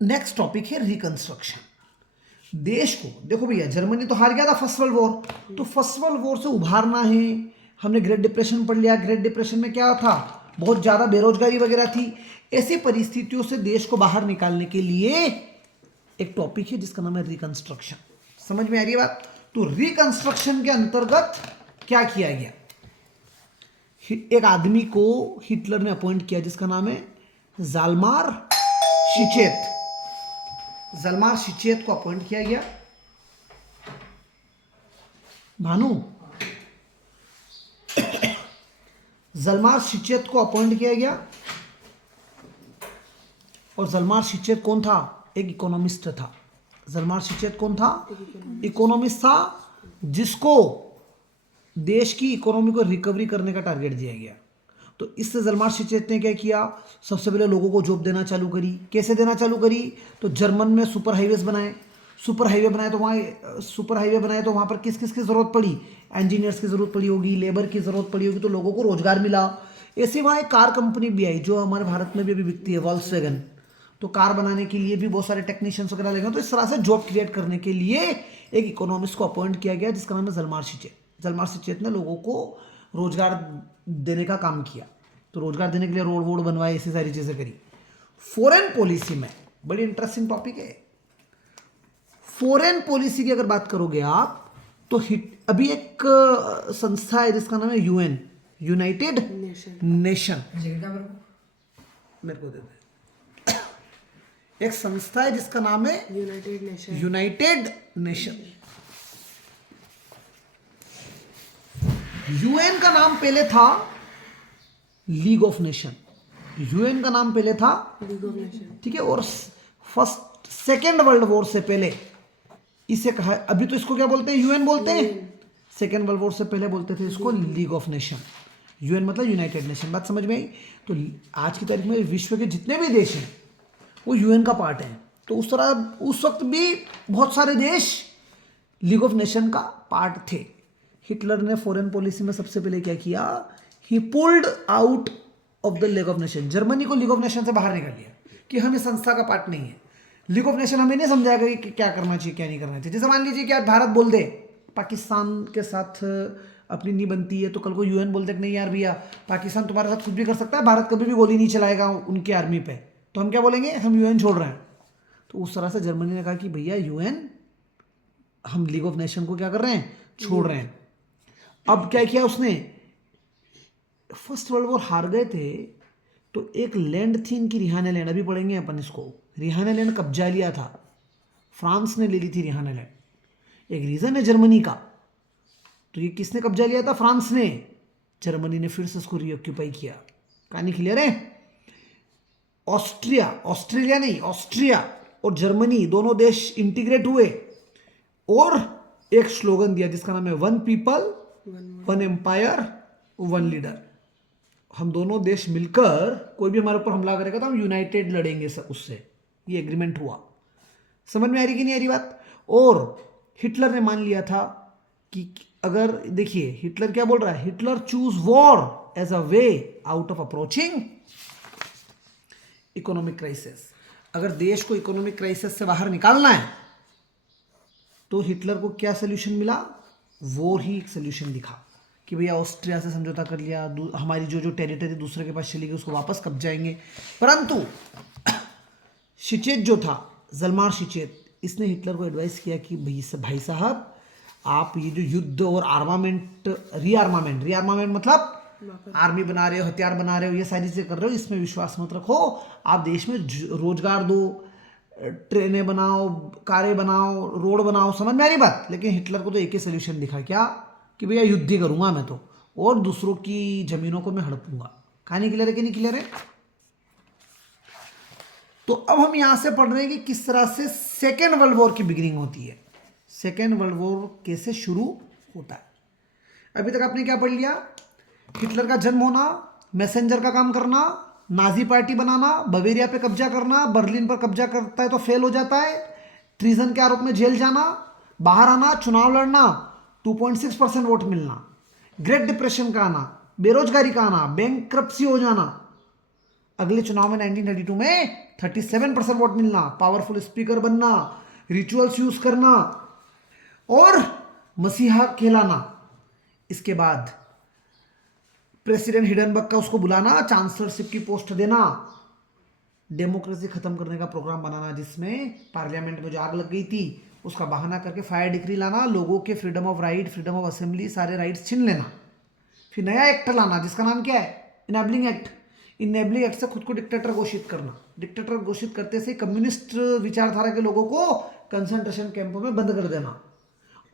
Next topic है reconstruction. देश को देखो भैया, जर्मनी तो हार गया था फर्स्ट वर्ल्ड वॉर, तो फर्स्ट वर्ल्ड वॉर से उभारना है। हमने ग्रेट डिप्रेशन पढ़ लिया, ग्रेट डिप्रेशन में क्या था, बहुत ज़्यादा बेरोजगारी वगैरह थी। ऐसी परिस्थितियों से देश को बाहर निकालने के लिए एक टॉपिक है जिसका नाम है रिकंस्ट्रक्शन। समझ में आ रही है बात? तो रिकंस्ट्रक्शन के अंतर्गत क्या किया गया, एक आदमी को हिटलर ने अपॉइंट किया जिसका नाम है जालमार शिचेत। जलमार शिचेत को अपॉइंट किया गया। भानु, जलमार शिचेत को अपॉइंट किया गया। और जलमार शिचेत कौन था? एक इकोनॉमिस्ट था। जलमार शिचेत कौन था? इकोनॉमिस्ट था, जिसको देश की इकोनॉमी को रिकवरी करने का टारगेट दिया गया। तो इससे जलमार शिचेत ने क्या किया, सबसे पहले लोगों को जॉब देना चालू करी। कैसे देना चालू करी? तो जर्मन में सुपर हाईवेज बनाए। सुपर हाईवे बनाए तो वहाँ पर किस किस की ज़रूरत पड़ी? इंजीनियर्स की ज़रूरत पड़ी होगी, लेबर की ज़रूरत पड़ी होगी, तो लोगों को रोजगार मिला। ऐसे वहाँ एक कार कंपनी भी आई जो हमारे भारत में भी अभी बिकती है, वॉल्क्सवैगन। तो कार बनाने के लिए भी बहुत सारे टेक्नीशियंस वगैरह लगे। तो इस तरह से जॉब क्रिएट करने के लिए एक इकोनॉमिस्ट को अपॉइंट किया गया जिसका नाम है जलमार शिचेत। जलमार शिचेत ने लोगों को रोजगार देने का काम किया। तो रोजगार देने के लिए रोड वोड बनवाए, ऐसी सारी चीजें करी। फॉरेन पॉलिसी में बड़ी इंटरेस्टिंग टॉपिक है। फॉरेन पॉलिसी की अगर बात करोगे आप, तो अभी एक संस्था है जिसका नाम है यूएन, यूनाइटेड नेशन। मेरे को दे दे। एक संस्था है जिसका नाम है यूनाइटेड नेशन। यूएन का नाम पहले था लीग ऑफ नेशन। यूएन का नाम पहले था लीग ऑफ नेशन, ठीक है। और सेकेंड वर्ल्ड वॉर से पहले इसे कहा, अभी तो इसको क्या बोलते हैं? यूएन बोलते हैं। सेकेंड वर्ल्ड वॉर से पहले बोलते थे इसको लीग ऑफ नेशन। यूएन मतलब यूनाइटेड नेशन। बात समझ में आई? तो आज की तारीख में विश्व के जितने भी देश हैं वो यूएन का पार्ट है। तो उस तरह उस वक्त भी बहुत सारे देश लीग ऑफ नेशन का पार्ट थे। हिटलर ने फॉरेन पॉलिसी में सबसे पहले क्या किया, ही pulled out of the league of nation. Germany को लीग ऑफ नेशन से बाहर निकाल दिया कि हम इस संस्था का पार्ट नहीं है। लीग ऑफ नेशन हमें नहीं समझाएगा कि क्या करना चाहिए क्या नहीं करना चाहिए। जैसे मान लीजिए कि आज भारत बोल दे पाकिस्तान के साथ अपनी नहीं बनती है, तो कल को यूएन बोल दे कि नहीं यार भैया, पाकिस्तान तुम्हारे साथ कुछ भी कर सकता है, भारत कभी भी गोली नहीं चलाएगा उनकी आर्मी पे, तो हम क्या बोलेंगे? हम यूएन छोड़ रहे हैं। तो उस तरह से जर्मनी ने कहा कि भैया यूएन, हम लीग ऑफ नेशन को क्या कर रहे हैं? छोड़ रहे हैं। अब क्या किया उसने, फर्स्ट वर्ल्ड वॉर हार गए थे, तो एक लैंड थी इनकी, रिहाना लैंड, अभी पढ़ेंगे अपन इसको। रिहाना लैंड कब्जा लिया था, फ्रांस ने ले ली थी रिहाना लैंड। एक रीजन है जर्मनी का। तो ये किसने कब्जा लिया था? फ्रांस ने। जर्मनी ने फिर से इसको रीऑक्यूपाई किया। कहानी क्लियर है? ऑस्ट्रेलिया नहीं, ऑस्ट्रिया और जर्मनी दोनों देश इंटीग्रेट हुए और एक स्लोगन दिया जिसका नाम है one people one empire one leader. हम दोनों देश मिलकर, कोई भी हमारे ऊपर हमला करेगा तो हम यूनाइटेड लड़ेंगे उससे। ये एग्रीमेंट हुआ। समझ में आ रही कि नहीं आ रही बात? और हिटलर ने मान लिया था कि अगर, देखिए हिटलर क्या बोल रहा है, Hitler choose war as a way out of approaching economic crisis. अगर देश को इकोनॉमिक क्राइसिस से बाहर निकालना है तो हिटलर को क्या सोल्यूशन मिला? वॉर ही एक सोल्यूशन दिखा कि भैया ऑस्ट्रिया से समझौता कर लिया, हमारी जो जो टेरिटरी दूसरे के पास चली गई उसको वापस कब्जाएंगे। परंतु शिचेत जो था, जलमार शिचेत, इसने हिटलर को एडवाइस किया कि भाई साहब, आप ये जो युद्ध और आर्मामेंट, रीआर्मामेंट मतलब आर्मी बना रहे हो, हथियार बना रहे हो, ये सारी चीजें कर रहे हो, इसमें विश्वास मत रखो। आप देश में रोजगार दो, ट्रेनें बनाओ, कारें बनाओ, रोड बनाओ। समझ में आ रही बात? लेकिन हिटलर को तो एक ही सोल्यूशन दिखा, क्या? कि भैया युद्ध ही करूंगा मैं तो, और दूसरों की जमीनों को मैं हड़पूंगा। कहानी क्लियर है कि नहीं क्लियर है? तो अब हम यहां से पढ़ रहे हैं कि किस तरह से सेकेंड वर्ल्ड वॉर की बिगिनिंग होती है, सेकेंड वर्ल्ड वॉर कैसे शुरू होता है। अभी तक आपने क्या पढ़ लिया? हिटलर का जन्म होना, मैसेंजर का काम करना, नाजी पार्टी बनाना, बवेरिया पे कब्जा करना, बर्लिन पर कब्जा करता है तो फेल हो जाता है, ट्रीजन के आरोप में जेल जाना, बाहर आना, चुनाव लड़ना, 2.6% वोट मिलना, ग्रेट डिप्रेशन का आना, बेरोजगारी का आना, बैंकक्रप्सी हो जाना, अगले चुनाव में 1932 में 37% वोट मिलना, पावरफुल स्पीकर बनना, रिचुअल्स यूज करना और मसीहा कहलाना। इसके बाद प्रेसिडेंट हिडनबर्ग का उसको बुलाना, चांसलरशिप की पोस्ट देना, डेमोक्रेसी खत्म करने का प्रोग्राम बनाना, जिसमें पार्लियामेंट में जो आग लग गई थी उसका बहाना करके फायर डिक्री लाना, लोगों के freedom of right, freedom of assembly, सारे राइट्स छीन लेना। फिर नया एक्ट लाना जिसका नाम क्या है, इनेबलिंग एक्ट। इनेबलिंग एक्ट से खुद को डिक्टेटर घोषित करना। डिक्टेटर घोषित करते से कम्युनिस्ट विचारधारा के लोगों को कंसंट्रेशन कैंपों में बंद कर देना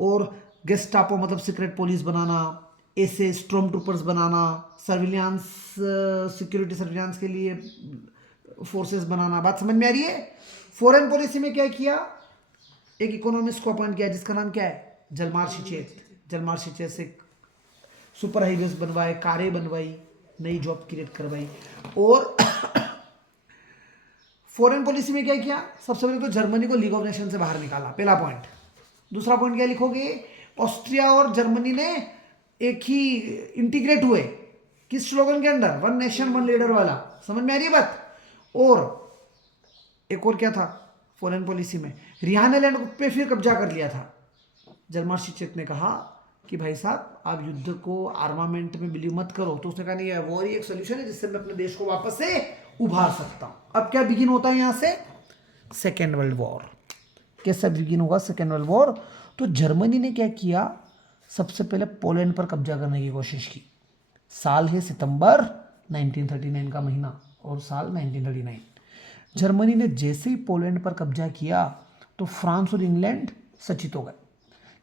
और गेस्टापो मतलब सीक्रेट पुलिस बनाना, ऐसे स्ट्रॉम ट्रूपर्स बनाना, सर्विलांस सिक्योरिटी सर्विलांस के लिए फोर्सेस बनाना। बात समझ में आ रही है। फॉरेन पॉलिसी में क्या किया, एक इकोनॉमिस्ट को अपॉइंट किया जिसका नाम क्या है, जलमार शिचेत। जलमार शिचेत से सुपर हाईवेज बनवाए, कारें बनवाई, नई जॉब क्रिएट करवाई। और फॉरेन पॉलिसी में क्या किया, सबसे पहले तो जर्मनी को लीग ऑफ नेशन से बाहर निकाला, पहला पॉइंट। दूसरा पॉइंट क्या लिखोगे, ऑस्ट्रिया और जर्मनी ने एक ही इंटीग्रेट हुए, किस स्लोगन के under, one nation one leader वाला। समझ में आ रही है बात। और एक और क्या था फॉरेन पॉलिसी में, रिहाना लैंड पे फिर कब्जा कर लिया था। जलमार शिचेत ने कहा कि भाई साहब आप युद्ध को आर्मामेंट में बिलीव मत करो। तो उसने कहा नहीं, वॉर ही एक सोल्यूशन है जिससे मैं अपने देश को वापस से उभार सकता हूं। अब क्या बिगिन होता है यहां से, सेकेंड वर्ल्ड वॉर। कैसे बिगिन होगा सेकेंड वर्ल्ड वॉर, तो जर्मनी ने क्या किया, सबसे पहले पोलैंड पर कब्जा करने की कोशिश की। साल है सितंबर 1939 का महीना और साल 1939। जर्मनी ने जैसे ही पोलैंड पर कब्जा किया तो फ्रांस और इंग्लैंड सचेत हो गए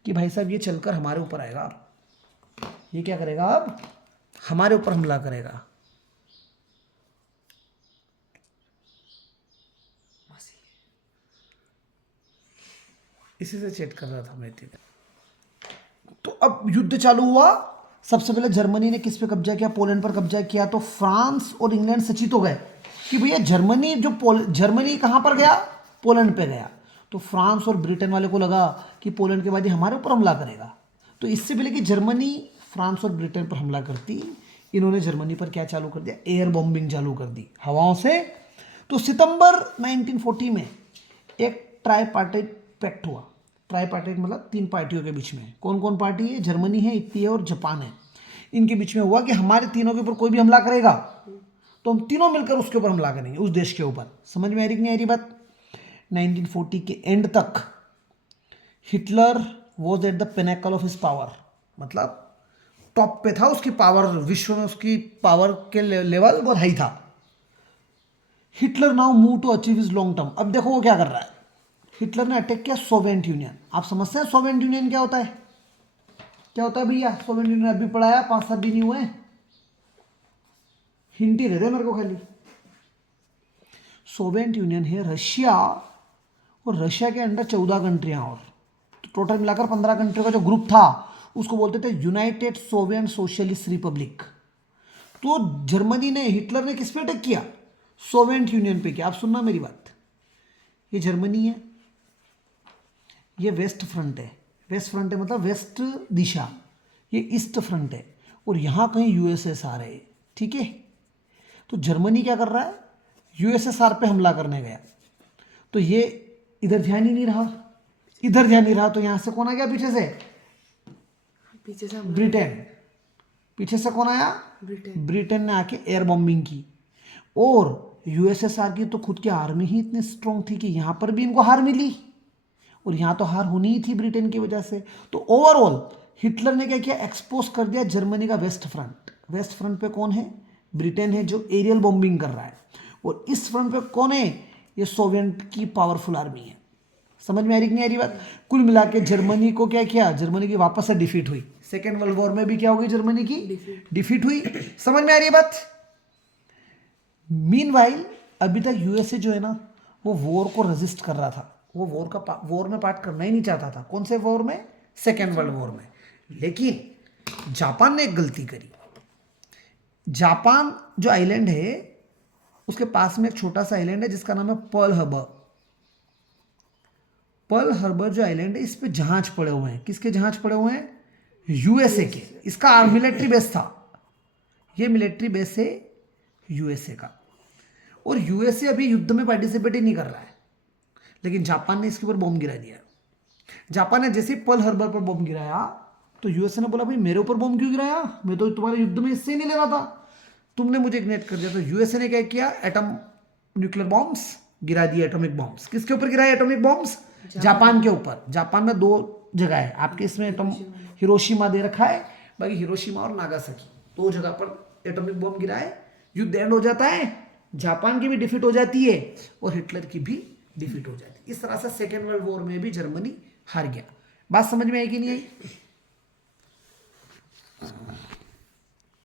कि भाई साहब ये चलकर हमारे ऊपर आएगा, ये क्या करेगा, अब हमारे ऊपर हमला करेगा। इसी से चेट कर रहा था मैं। तो अब युद्ध चालू हुआ। सबसे पहले जर्मनी ने किस पे कब्जा किया, पोलैंड पर कब्जा किया। तो फ्रांस और इंग्लैंड सचेत हो गए कि भैया जर्मनी कहां पर गया, पोलैंड पे गया। तो फ्रांस और ब्रिटेन वाले को लगा कि पोलैंड के बाद ये हमारे ऊपर हमला करेगा। तो इससे पहले कि जर्मनी फ्रांस और ब्रिटेन पर हमला करती, इन्होंने जर्मनी पर क्या चालू कर दिया, एयर बॉम्बिंग चालू कर दी हवाओं से। तो सितंबर 1940 में एक ट्राईपार्टाइट पैक्ट हुआ। ट्राईपार्टाइट मतलब तीन पार्टियों के बीच में। कौन कौन पार्टी है, जर्मनी है, इटली है और जापान है। इनके बीच में हुआ कि हमारे तीनों के ऊपर कोई भी हमला करेगा तो हम तीनों मिलकर उसके ऊपर हमला करेंगे, उस देश के ऊपर। समझ में आ रही कि नहीं आ रही बात। 1940 के एंड तक Hitler was at the pinnacle of his power, मतलब टॉप पे था उसकी पावर, विश्व में उसकी पावर के लेवल बहुत हाई था। Hitler now move to achieve his long term. अब देखो वो क्या कर रहा है, हिटलर ने अटैक किया सोवियत यूनियन। आप समझते हैं सोवियत यूनियन क्या होता है, क्या होता है भैया सोवियत यूनियन? अभी पढ़ाया, 5-7 दिन ही हुए, हिंट ही दे दे मेरे को खाली। सोवियत यूनियन है रशिया, और रशिया के अंडर 14 कंट्रियां, और तो टोटल मिलाकर 15 कंट्रियों का जो ग्रुप था उसको बोलते थे यूनाइटेड सोवियत सोशलिस्ट रिपब्लिक। तो जर्मनी ने, हिटलर ने किस पे अटैक किया, सोवियत यूनियन पे किया। आप सुनना मेरी बात, ये जर्मनी है, ये वेस्ट फ्रंट है। वेस्ट फ्रंट है मतलब वेस्ट दिशा, ये ईस्ट फ्रंट है, और यहां कहीं यूएसएसआर है, ठीक है। तो जर्मनी क्या कर रहा है, यूएसएसआर पे हमला करने गया। तो ये इधर ध्यान ही नहीं रहा, इधर ध्यान नहीं रहा, तो यहां से कौन आ गया पीछे से ब्रिटेन। पीछे से कौन आया, ब्रिटेन ने आके एयर बॉम्बिंग की। और यूएसएसआर की तो खुद की आर्मी ही इतनी स्ट्रांग थी कि यहां पर भी इनको हार मिली, और यहां तो हार होनी ही थी ब्रिटेन की वजह से। तो ओवरऑल हिटलर ने क्या किया, एक्सपोज कर दिया जर्मनी का वेस्ट फ्रंट। वेस्ट फ्रंट पे कौन है, ब्रिटेन है जो एरियल बॉम्बिंग कर रहा है, और इस फ्रंट पे कौन है, ये सोवियत की पावरफुल आर्मी है। समझ में आ रही कि नहीं आ रही बात। कुल मिला के जर्मनी को क्या किया, जर्मनी की वापस से डिफीट हुई। सेकेंड वर्ल्ड वॉर में भी क्या हो गई, जर्मनी की डिफीट हुई। समझ में आ रही है बात। मीनवाइल अभी तक यूएसए जो है ना, वो वॉर को रेजिस्ट कर रहा था, वो वॉर में पार्ट करना ही नहीं चाहता था। कौन से वॉर में, सेकेंड वर्ल्ड वॉर में। लेकिन जापान ने एक गलती करी। जापान जो आइलैंड है उसके पास में एक छोटा सा आइलैंड है जिसका नाम है पर्ल हार्बर। पर्ल हार्बर जो आइलैंड है, इस पे जहाज पड़े हुए हैं। किसके जहाज पड़े हुए हैं, यूएसए के। इसका मिलिट्री बेस था, ये मिलिट्री बेस है यूएसए का। और यूएसए अभी युद्ध में पार्टिसिपेट ही नहीं कर रहा है, लेकिन जापान ने इसके ऊपर बॉम्ब गिरा दिया। जापान ने जैसे पर्ल हार्बर पर बॉम्ब गिराया तो यूएसए ने बोला भाई मेरे ऊपर बॉम्ब क्यों गिराया, मैं तो तुम्हारे युद्ध में इससे नहीं ले रहा था, तुमने मुझे इग्नेट कर दिया। तो यूएसए ने क्या किया, एटम न्यूक्लियर बॉम्ब्स गिरा दिए, एटॉमिक बॉम्ब्स। किसके ऊपर गिराए एटॉमिक बॉम्ब्स? जापान के ऊपर। जापान में 2 जगह है आपके, इसमें एटम हिरोशिमा दे रखा है, बाकी हिरोशिमा और नागासाकी 2 जगह पर एटॉमिक बॉम्ब गिराए, युद्ध एंड हो जाता है, जापान की भी डिफीट हो जाती है और हिटलर की भी डिफीट हो जाती है। इस तरह से सेकेंड वर्ल्ड वॉर में भी जर्मनी हार गया। बात समझ में आई कि नहीं आई?